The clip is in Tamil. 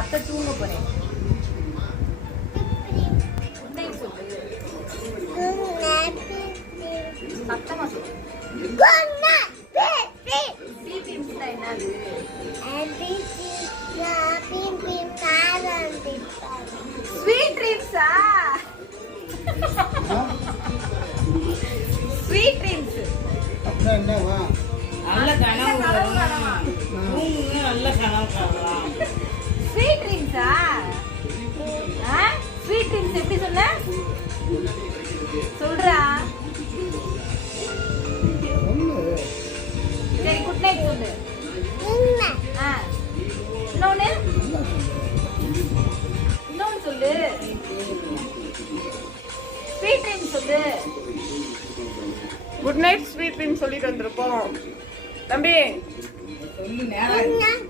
அத்தை தூங்க போறேன். சத்தமா சொல்லு. ஸ்வீட் ட்ரீம்ஸா? ஸ்வீட் ட்ரீம்ஸ் அப்படின்னா என்னவா? நல்ல கனவு தூங்குங்க, நல்ல கனவு காணலாம். ஸ்வீட் ட்ரீம்ஸா? ஸ்வீட் ட்ரீம்ஸ் எப்படி சொன்ன? சொல்றா. சரி குட் நைட் சொல்லு. இன்னொன்னு சொல்லு. ஸ்வீட் ட்ரீம் சொல்லு. குட் நைட் ஸ்வீட் ட்ரீம் சொல்லிட்டு வந்திருக்கோம். தம்பி சொல்லு நேரம்